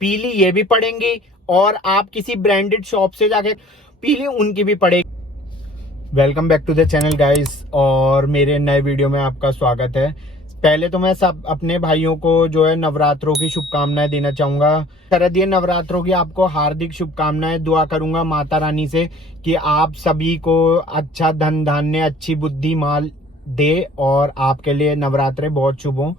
पीली ये भी पड़ेंगी, और आप किसी ब्रांडेड शॉप से जाके पीली उनकी भी पड़ेगी। Welcome back to the channel guys, और मेरे नए वीडियो में आपका स्वागत है। पहले तो मैं सब अपने भाइयों को जो है नवरात्रों की शुभकामनाएं देना चाहूंगा। शारदीय नवरात्रों की आपको हार्दिक शुभकामनाएं। दुआ करूंगा माता रानी से कि आप सभी को अच्छा धन धान्य, अच्छी बुद्धि माल दे, और आपके लिए नवरात्रे बहुत शुभ हों।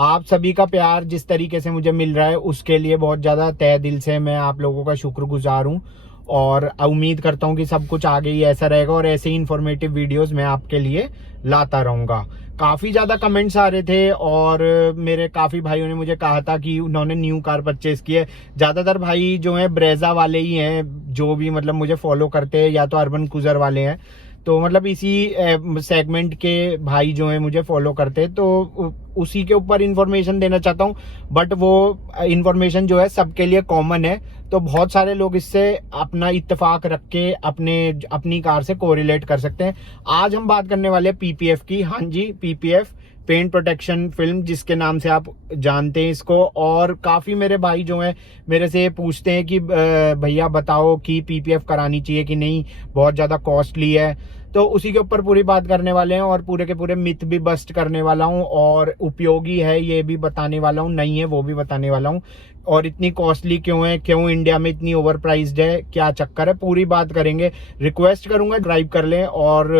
आप सभी का प्यार जिस तरीके से मुझे मिल रहा है उसके लिए बहुत ज़्यादा तहे दिल से मैं आप लोगों का शुक्रगुजार हूँ, और उम्मीद करता हूँ कि सब कुछ आगे ही ऐसा रहेगा और ऐसे ही इंफॉर्मेटिव वीडियोस मैं आपके लिए लाता रहूँगा। काफ़ी ज़्यादा कमेंट्स आ रहे थे, और मेरे काफ़ी भाइयों ने मुझे कहा था कि उन्होंने न्यू कार परचेस की है। ज़्यादातर भाई जो हैं ब्रेजा वाले ही हैं, जो भी मतलब मुझे फॉलो करते हैं, या तो अर्बन क्रूजर वाले हैं। तो मतलब इसी सेगमेंट के भाई जो है मुझे फॉलो करते हैं, तो उसी के ऊपर इंफॉर्मेशन देना चाहता हूँ। बट वो इंफॉर्मेशन जो है सबके लिए कॉमन है, तो बहुत सारे लोग इससे अपना इत्तेफाक रख के अपनी कार से कोरिलेट कर सकते हैं। आज हम बात करने वाले हैं पीपीएफ की। हाँ जी, पीपीएफ, पेंट प्रोटेक्शन फिल्म, जिसके नाम से आप जानते हैं इसको। और काफ़ी मेरे भाई जो हैं मेरे से पूछते हैं कि भैया बताओ कि पीपीएफ करानी चाहिए कि नहीं, बहुत ज़्यादा कॉस्टली है। तो उसी के ऊपर पूरी बात करने वाले हैं, और पूरे के पूरे मिथ भी बस्ट करने वाला हूं, और उपयोगी है ये भी बताने वाला हूं, नहीं है वो भी बताने वाला हूं। और इतनी कॉस्टली क्यों है, क्यों इंडिया में इतनी ओवर प्राइस्ड है, क्या चक्कर है, पूरी बात करेंगे। रिक्वेस्ट करूंगा ड्राइव कर लें, और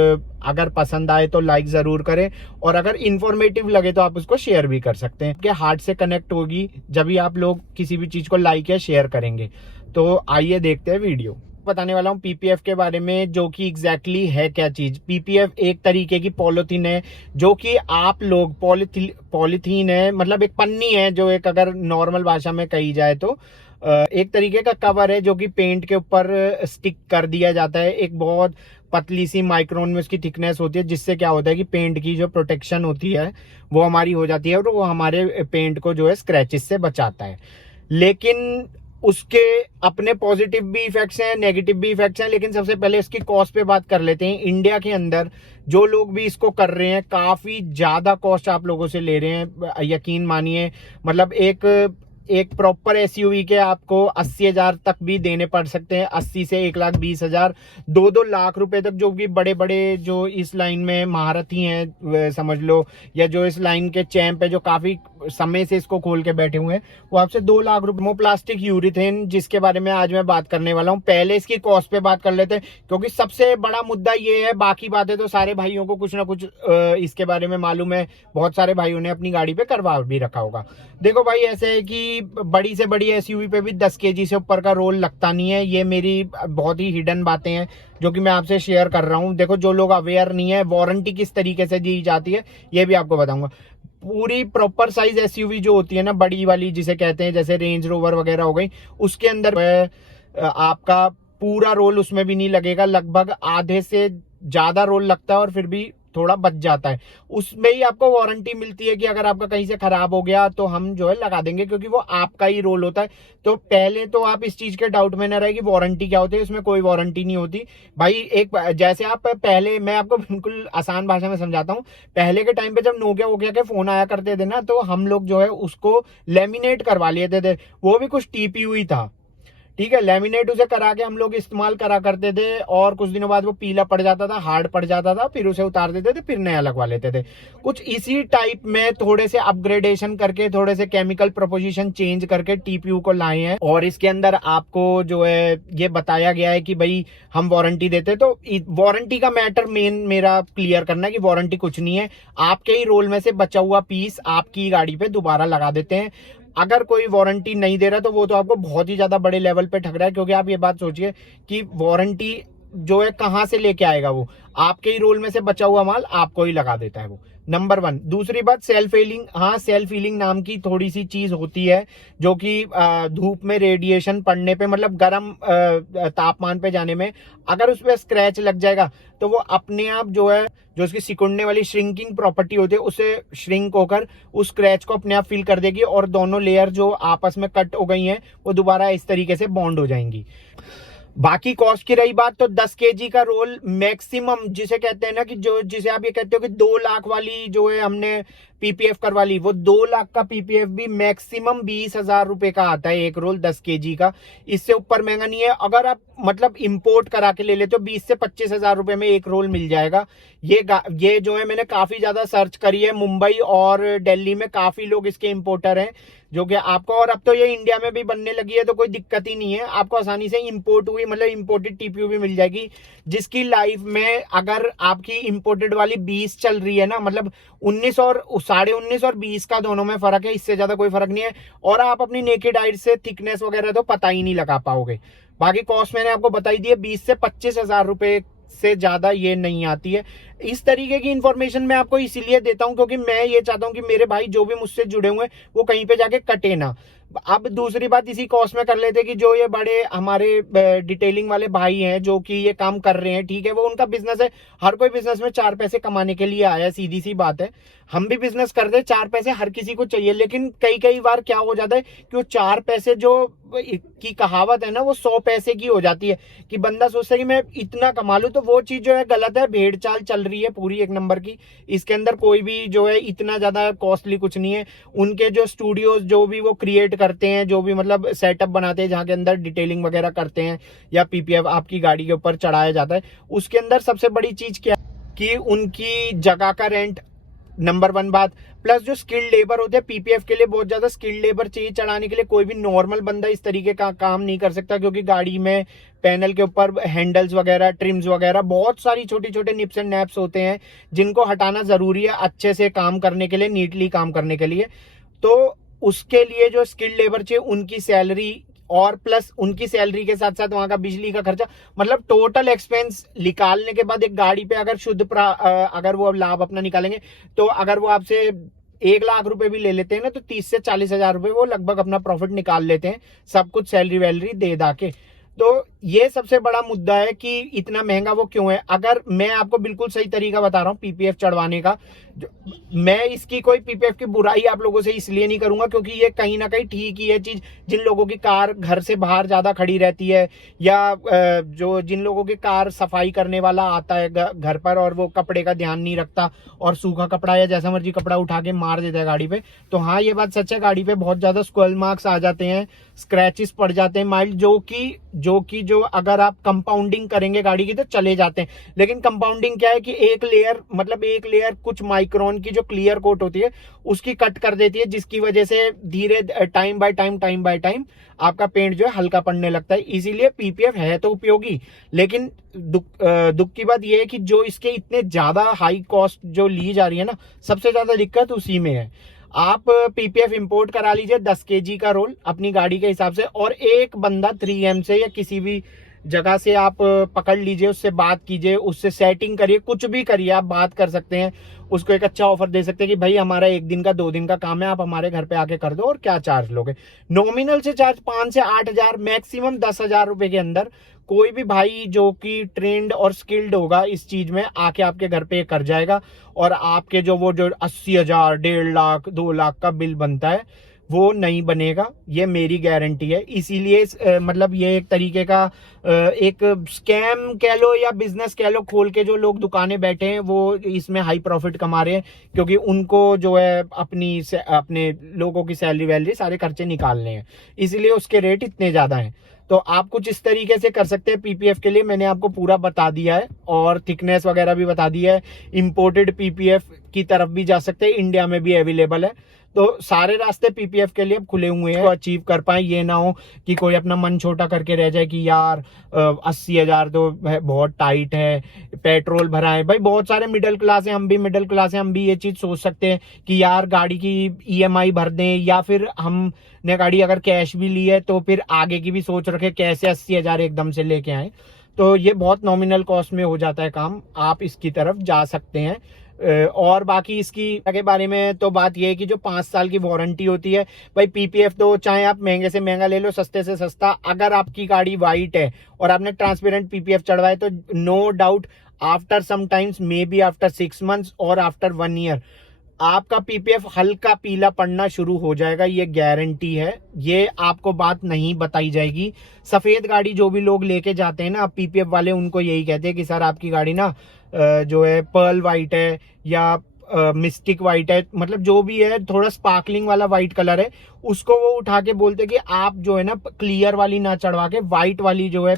अगर पसंद आए तो लाइक जरूर करें, और अगर इन्फॉर्मेटिव लगे तो आप उसको शेयर भी कर सकते हैं। आपके हार्ट से कनेक्ट होगी जब भी आप लोग किसी भी चीज को लाइक या शेयर करेंगे। तो आइए देखते हैं वीडियो। बताने वाला हूँ पीपीएफ के बारे में, जो कि एग्जैक्टली है क्या चीज। पीपीएफ एक तरीके की पॉलीथीन है, जो कि आप लोग पॉलीथीन है, मतलब एक पन्नी है, जो एक अगर नॉर्मल भाषा में कही जाए तो एक तरीके का कवर है जो कि पेंट के ऊपर स्टिक कर दिया जाता है। एक बहुत पतली सी माइक्रोन में उसकी थिकनेस होती है, जिससे क्या होता है कि पेंट की जो प्रोटेक्शन होती है वो हमारी हो जाती है, और वो हमारे पेंट को जो है स्क्रैचेस से बचाता है। लेकिन उसके अपने पॉजिटिव भी इफेक्ट्स हैं, नेगेटिव भी इफेक्ट्स हैं। लेकिन सबसे पहले इसकी कॉस्ट पे बात कर लेते हैं। इंडिया के अंदर जो लोग भी इसको कर रहे हैं, काफी ज्यादा कॉस्ट आप लोगों से ले रहे हैं, यकीन मानिए। मतलब एक प्रॉपर एसयूवी के आपको 80,000 तक भी देने पड़ सकते हैं। 80 से 1,20,000, 2-2 लाख रुपए तक, जो कि बड़े बड़े जो इस लाइन में महारथी हैं समझ लो, या जो इस लाइन के चैंप है, जो काफी समय से इसको खोल के बैठे हुए हैं, वो आपसे 2 लाख रुपए। मोप्लास्टिक यूरिथेन, जिसके बारे में आज मैं बात करने वाला हूँ। पहले इसकी कॉस्ट पे बात कर लेते हैं, क्योंकि सबसे बड़ा मुद्दा ये है। बाकी बातें तो सारे भाइयों को कुछ ना कुछ इसके बारे में मालूम है, बहुत सारे भाइयों ने अपनी गाड़ी पे करवा भी रखा होगा। देखो भाई, ऐसे है कि बड़ी से बड़ी एसयूवी पे भी 10 केजी से ऊपर का रोल लगता नहीं है। ये मेरी बहुत ही हिडन बातें हैं जो कि मैं आपसे शेयर कर रहा हूँ। देखो, जो लोग अवेयर नहीं है, वारंटी किस तरीके से दी जाती है ये भी आपको बताऊंगा। पूरी प्रॉपर साइज एसयूवी जो होती है ना, बड़ी वाली जिसे कहते हैं, जैसे रेंज रोवर वगैरह हो गई, उसके अंदर आपका पूरा रोल उसमें भी नहीं लगेगा। लगभग आधे से ज्यादा रोल लगता है, और फिर भी थोड़ा बच जाता है। उसमें ही आपको वारंटी मिलती है कि अगर आपका कहीं से खराब हो गया तो हम जो है लगा देंगे, क्योंकि वो आपका ही रोल होता है। तो पहले तो आप इस चीज के डाउट में न रहे कि वारंटी क्या होती है। इसमें कोई वारंटी नहीं होती भाई। एक जैसे आप पहले, मैं आपको बिल्कुल आसान भाषा में समझाता हूँ। पहले के टाइम पे जब नोकिया के फोन आया करते थे ना, तो हम लोग जो है उसको लेमिनेट करवा लेते थे। वो भी कुछ टीपी हुई था, ठीक है। लेमिनेट उसे करा के हम लोग इस्तेमाल करा करते थे, और कुछ दिनों बाद वो पीला पड़ जाता था, हार्ड पड़ जाता था, फिर उसे उतार देते थे, फिर नया लगवा लेते थे। कुछ इसी टाइप में थोड़े से अपग्रेडेशन करके, थोड़े से केमिकल प्रोपोजिशन चेंज करके टीपीयू को लाए हैं। और इसके अंदर आपको जो है ये बताया गया है कि भाई हम वारंटी देते। तो वारंटी का मैटर मेन मेरा क्लियर करना है कि वारंटी कुछ नहीं है। आपके ही रोल में से बचा हुआ पीस आपकी गाड़ी पे दोबारा लगा देते हैं। अगर कोई वारंटी नहीं दे रहा तो वो तो आपको बहुत ही ज्यादा बड़े लेवल पे ठग रहा है। क्योंकि आप ये बात सोचिए कि वारंटी जो है कहां से लेके आएगा, वो आपके ही रोल में से बचा हुआ माल आपको ही लगा देता है वो। नंबर 1। दूसरी बात, सेल्फ हीलिंग। हाँ, सेल्फ हीलिंग नाम की थोड़ी सी चीज होती है, जो कि धूप में रेडिएशन पड़ने पे, मतलब गर्म तापमान पे जाने में अगर उस पर स्क्रैच लग जाएगा, तो वो अपने आप जो है, जो उसकी सिकुड़ने वाली श्रिंकिंग प्रॉपर्टी होती है, उसे श्रिंक होकर उस स्क्रैच को अपने आप फिल कर देगी, और दोनों लेयर जो आपस में कट हो गई हैं वो दोबारा इस तरीके से बॉन्ड हो जाएंगी। बाकी कॉस्ट की रही बात, तो 10 केजी का रोल मैक्सिमम, जिसे कहते हैं ना कि जो जिसे आप ये कहते हो कि 2 लाख वाली जो है हमने पीपीएफ करवा ली, वो 2 लाख का पीपीएफ भी मैक्सिमम 20,000 रुपए का आता है एक रोल 10 केजी का। इससे ऊपर महंगा नहीं है। अगर आप मतलब इंपोर्ट करा के ले लेते हो 20 से 25,000 रुपए में एक रोल मिल जाएगा। ये जो है मैंने काफी ज्यादा सर्च करी है, मुंबई और दिल्ली में काफी लोग इसके इंपोर्टर हैं जो कि आपको, और अब तो ये इंडिया में भी बनने लगी है तो कोई दिक्कत ही नहीं है, आपको आसानी से इंपोर्ट हुई मतलब इंपोर्टेड टीपीयू भी मिल जाएगी, जिसकी लाइफ में अगर आपकी इंपोर्टेड वाली 20 चल रही है ना, मतलब 19 और 19.5 और 20 का दोनों में फर्क है, इससे ज्यादा कोई फर्क नहीं है। और आप अपनी नेकेड आइज से थिकनेस वगैरह तो पता ही नहीं लगा पाओगे। बाकी कॉस्ट मैंने आपको बताई दी है, 20 से 25,000 रुपए से ज्यादा ये नहीं आती है। इस तरीके की इंफॉर्मेशन मैं आपको इसीलिए देता हूं क्योंकि मैं ये चाहता हूं कि मेरे भाई जो भी मुझसे जुड़े हुए हैं वो कहीं पे जाके कटे ना। अब दूसरी बात इसी कॉस्ट में कर लेते हैं कि जो ये बड़े हमारे डिटेलिंग वाले भाई हैं जो कि ये काम कर रहे हैं, ठीक है, वो उनका बिजनेस है, हर कोई बिजनेस में 4 पैसे कमाने के लिए आया है, सीधी सी बात है। हम भी बिजनेस करते हैं, 4 पैसे हर किसी को चाहिए, लेकिन कई बार क्या हो जाता है कि वो 4 पैसे जो की कहावत है ना वो 100 पैसे की हो जाती है कि बंदा सोचता है कि मैं इतना कमा लूं, तो वो चीज जो है गलत है। भेड़ चाल चल रही है पूरी एक नंबर की, इसके अंदर कोई भी जो है इतना ज्यादा कॉस्टली कुछ नहीं है। उनके जो स्टूडियोज जो भी वो क्रिएट करते हैं, जो भी मतलब सेटअप बनाते हैं जहां के अंदर डिटेलिंग वगैरह करते हैं या पीपीएफ आपकी गाड़ी के ऊपर चढ़ाया जाता है, उसके अंदर सबसे बड़ी चीज क्या है कि उनकी जगह का रेंट नंबर 1 बात, प्लस जो स्किल्ड लेबर होते हैं, पीपीएफ के लिए बहुत ज्यादा स्किल्ड लेबर चाहिए चढ़ाने के लिए। कोई भी नॉर्मल बंदा इस तरीके का काम नहीं कर सकता क्योंकि गाड़ी में पैनल के ऊपर हैंडल्स वगैरह, ट्रिम्स वगैरह, बहुत सारी छोटे छोटे निप्स एंड नैप्स होते हैं जिनको हटाना जरूरी है अच्छे से काम करने के लिए, नीटली काम करने के लिए। तो उसके लिए जो स्किल्ड लेबर चाहिए उनकी सैलरी और प्लस उनकी सैलरी के साथ साथ वहां का बिजली का खर्चा, मतलब टोटल एक्सपेंस निकालने के बाद एक गाड़ी पे अगर अगर वो लाभ अपना निकालेंगे तो अगर वो आपसे 1 लाख रुपए भी ले लेते हैं ना तो 30 से 40,000 रुपए वो लगभग अपना प्रॉफिट निकाल लेते हैं, सब कुछ सैलरी वैलरी दे दा के। तो ये सबसे बड़ा मुद्दा है कि इतना महंगा वो क्यों है। अगर मैं आपको बिल्कुल सही तरीका बता रहा हूँ पीपीएफ चढ़वाने का, मैं इसकी कोई पीपीएफ की बुराई आप लोगों से इसलिए नहीं करूंगा क्योंकि ये कहीं ना कहीं ठीक ही है चीज। जिन लोगों की कार घर से बाहर ज्यादा खड़ी रहती है या जो जिन लोगों की कार सफाई करने वाला आता है घर पर और वो कपड़े का ध्यान नहीं रखता और सूखा कपड़ा या जैसा मर्जी कपड़ा उठा के मार देता है गाड़ी पे, तो हाँ ये बात सच है, गाड़ी पे बहुत ज्यादा स्क्रैच मार्क्स आ जाते हैं, स्क्रैचेस पड़ जाते हैं माइल्ड, जो अगर आप कंपाउंडिंग करेंगे गाड़ी की तो चले जाते हैं। लेकिन कंपाउंडिंग क्या है कि एक लेयर कुछ माइक्रोन की जो क्लियर कोट होती है उसकी कट कर देती है, जिसकी वजह से धीरे टाइम बाय टाइम आपका पेंट जो है हल्का पड़ने लगता है। इसीलिए पीपीएफ है तो उपयोगी, लेकिन दुख की बात यह है कि जो इसके इतने ज्यादा हाई कॉस्ट जो ली जा रही है ना, सबसे ज्यादा दिक्कत उसी में है। आप पीपीएफ इंपोर्ट करा लीजिए 10 केजी का रोल अपनी गाड़ी के हिसाब से, और एक बंदा 3M से या किसी भी जगह से आप पकड़ लीजिए, उससे बात कीजिए, उससे सेटिंग करिए, कुछ भी करिए, आप बात कर सकते हैं, उसको एक अच्छा ऑफर दे सकते हैं कि भाई हमारा 1 दिन का 2 दिन का काम है, आप हमारे घर पे आके कर दो, और क्या चार्ज लोगे। नॉमिनल से चार्ज 5 से 8,000, मैक्सिमम 10,000 रुपए के अंदर कोई भी भाई जो कि ट्रेंड और स्किल्ड होगा इस चीज में आके आपके घर पे कर जाएगा, और आपके जो 80,000, 1.5 लाख, 2 लाख का बिल बनता है वो नहीं बनेगा, ये मेरी गारंटी है। इसीलिए मतलब ये एक तरीके का एक स्कैम कह लो या बिजनेस कह लो, खोल के जो लोग दुकानें बैठे हैं वो इसमें हाई प्रॉफिट कमा रहे हैं क्योंकि उनको जो है अपने लोगों की सैलरी वैलरी सारे खर्चे निकालने हैं, इसीलिए उसके रेट इतने ज्यादा हैं। तो आप कुछ इस तरीके से कर सकते हैं पीपीएफ के लिए, मैंने आपको पूरा बता दिया है और थिकनेस वगैरह भी बता दिया है। इंपोर्टेड पीपीएफ की तरफ भी जा सकते हैं, इंडिया में भी अवेलेबल है, तो सारे रास्ते पीपीएफ के लिए अब खुले हुए हैं। तो अचीव कर पाए, ये ना हो कि कोई अपना मन छोटा करके रह जाए कि यार 80,000 तो बहुत टाइट है, पेट्रोल भरा है। भाई बहुत सारे मिडिल क्लास है, हम भी मिडिल क्लास है, हम भी ये चीज सोच सकते हैं कि यार गाड़ी की ईएमआई भर दें, या फिर हमने गाड़ी अगर कैश भी ली है तो फिर आगे की भी सोच रखे कैसे 80,000 एकदम से लेके आए। तो ये बहुत नॉमिनल कॉस्ट में हो जाता है काम, आप इसकी तरफ जा सकते हैं। और बाकी इसकी के बारे में तो बात यह है कि जो 5 साल की वारंटी होती है, भाई पीपीएफ तो चाहे आप महंगे से महंगा ले लो, सस्ते से सस्ता, अगर आपकी गाड़ी वाइट है और आपने ट्रांसपेरेंट पीपीएफ चढ़वाए तो no doubt after some times, maybe after 6 months और आफ्टर 1 ईयर आपका पीपीएफ हल्का पीला पड़ना शुरू हो जाएगा, ये गारंटी है। ये आपको बात नहीं बताई जाएगी। सफेद गाड़ी जो भी लोग लेके जाते हैं ना पीपीएफ वाले, उनको यही कहते हैं कि सर आपकी गाड़ी ना जो है पर्ल वाइट है या मिस्टिक वाइट है, मतलब जो भी है थोड़ा स्पार्कलिंग वाला वाइट कलर है, उसको वो उठा के बोलते कि आप जो है ना क्लियर वाली ना चढ़वा के वाइट वाली जो है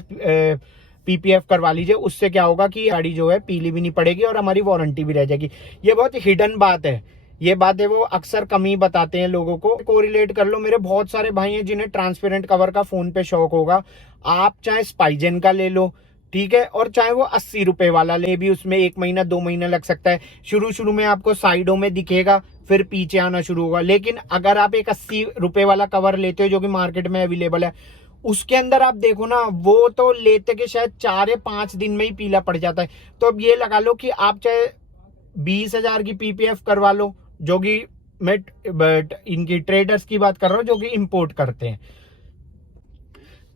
पीपीएफ करवा लीजिए। उससे क्या होगा कि गाड़ी जो है पीली भी नहीं पड़ेगी और हमारी वारंटी भी रह जाएगी। ये बहुत हिडन बात है, ये बातें वो अक्सर कम ही बताते हैं लोगों को। कोरिलेट कर लो, मेरे बहुत सारे भाई हैं जिन्हें ट्रांसपेरेंट कवर का फोन पे शौक होगा। आप चाहे स्पाइजेन का ले लो, ठीक है, और चाहे वो 80 रुपए वाला ले, भी उसमें 1 महीना 2 महीना लग सकता है। शुरू शुरू में आपको साइडों में दिखेगा, फिर पीछे आना शुरू होगा। लेकिन अगर आप एक 80 रुपए वाला कवर लेते हो जो कि मार्केट में अवेलेबल है, उसके अंदर आप देखो ना, वो तो लेते के शायद 4 या 5 दिन में ही पीला पड़ जाता है। तो अब ये लगा लो कि आप चाहे 20,000 की पीपीएफ करवा लो, जो कि मैं इनकी ट्रेडर्स की बात कर रहा हूं जो कि इंपोर्ट करते हैं,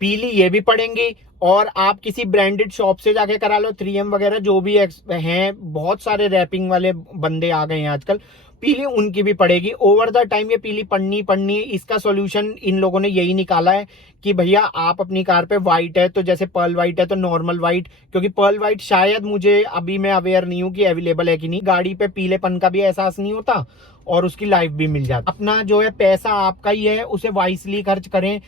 पीली ये भी पड़ेंगी। और आप किसी ब्रांडेड शॉप से जाके करा लो, 3M वगैरह जो भी हैं, बहुत सारे रैपिंग वाले बंदे आ गए हैं आजकल, पीली उनकी भी पड़ेगी। ओवर द टाइम ये पीली पड़नी। इसका सॉल्यूशन इन लोगों ने यही निकाला है कि भैया आप अपनी कार पे व्हाइट है तो जैसे पर्ल व्हाइट है तो नॉर्मल व्हाइट, क्योंकि पर्ल व्हाइट शायद, मुझे अभी मैं अवेयर नहीं हूं कि अवेलेबल है कि नहीं, गाड़ी पे पीलेपन का भी एहसास नहीं होता और उसकी लाइफ भी मिल जाती। अपना जो है पैसा आपका ही है, उसे वाइसली खर्च करें,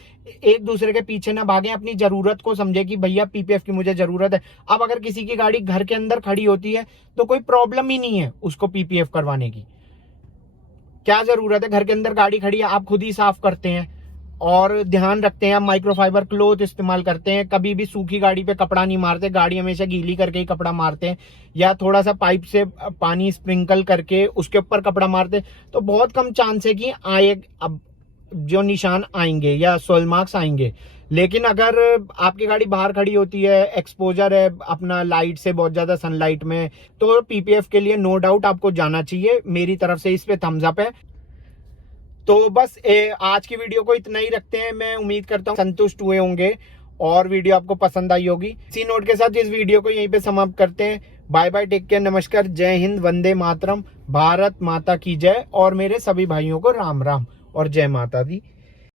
एक दूसरे के पीछे ना भागें, अपनी जरूरत को समझे कि भैया पीपीएफ की मुझे जरूरत है। अब अगर किसी की गाड़ी घर के अंदर खड़ी होती है तो कोई प्रॉब्लम ही नहीं है उसको पीपीएफ करवाने की। क्या जरूरत है, घर के अंदर गाड़ी खड़ी है, आप खुद ही साफ करते हैं और ध्यान रखते हैं, आप माइक्रोफाइबर क्लोथ इस्तेमाल करते हैं, कभी भी सूखी गाड़ी पे कपड़ा नहीं मारते, गाड़ी हमेशा गीली करके ही कपड़ा मारते हैं, या थोड़ा सा पाइप से पानी स्प्रिंकल करके उसके ऊपर कपड़ा मारते हैं, तो बहुत कम चांस है कि अब जो निशान आएंगे या सोल मार्क्स आएंगे। लेकिन अगर आपकी गाड़ी बाहर खड़ी होती है, एक्सपोजर है अपना लाइट से, बहुत ज्यादा सनलाइट में, तो पीपीएफ के लिए नो डाउट आपको जाना चाहिए। मेरी तरफ से इस पे थम्स अप है। तो बस आज की वीडियो को इतना ही रखते हैं। मैं उम्मीद करता हूँ संतुष्ट हुए होंगे और वीडियो आपको पसंद आई होगी। इसी नोट के साथ इस वीडियो को यहीं पे समाप्त करते हैं। बाय बाय, टेक केयर, नमस्कार, जय हिंद, वंदे मातरम, भारत माता की जय, और मेरे सभी भाइयों को राम राम और जय माता दी।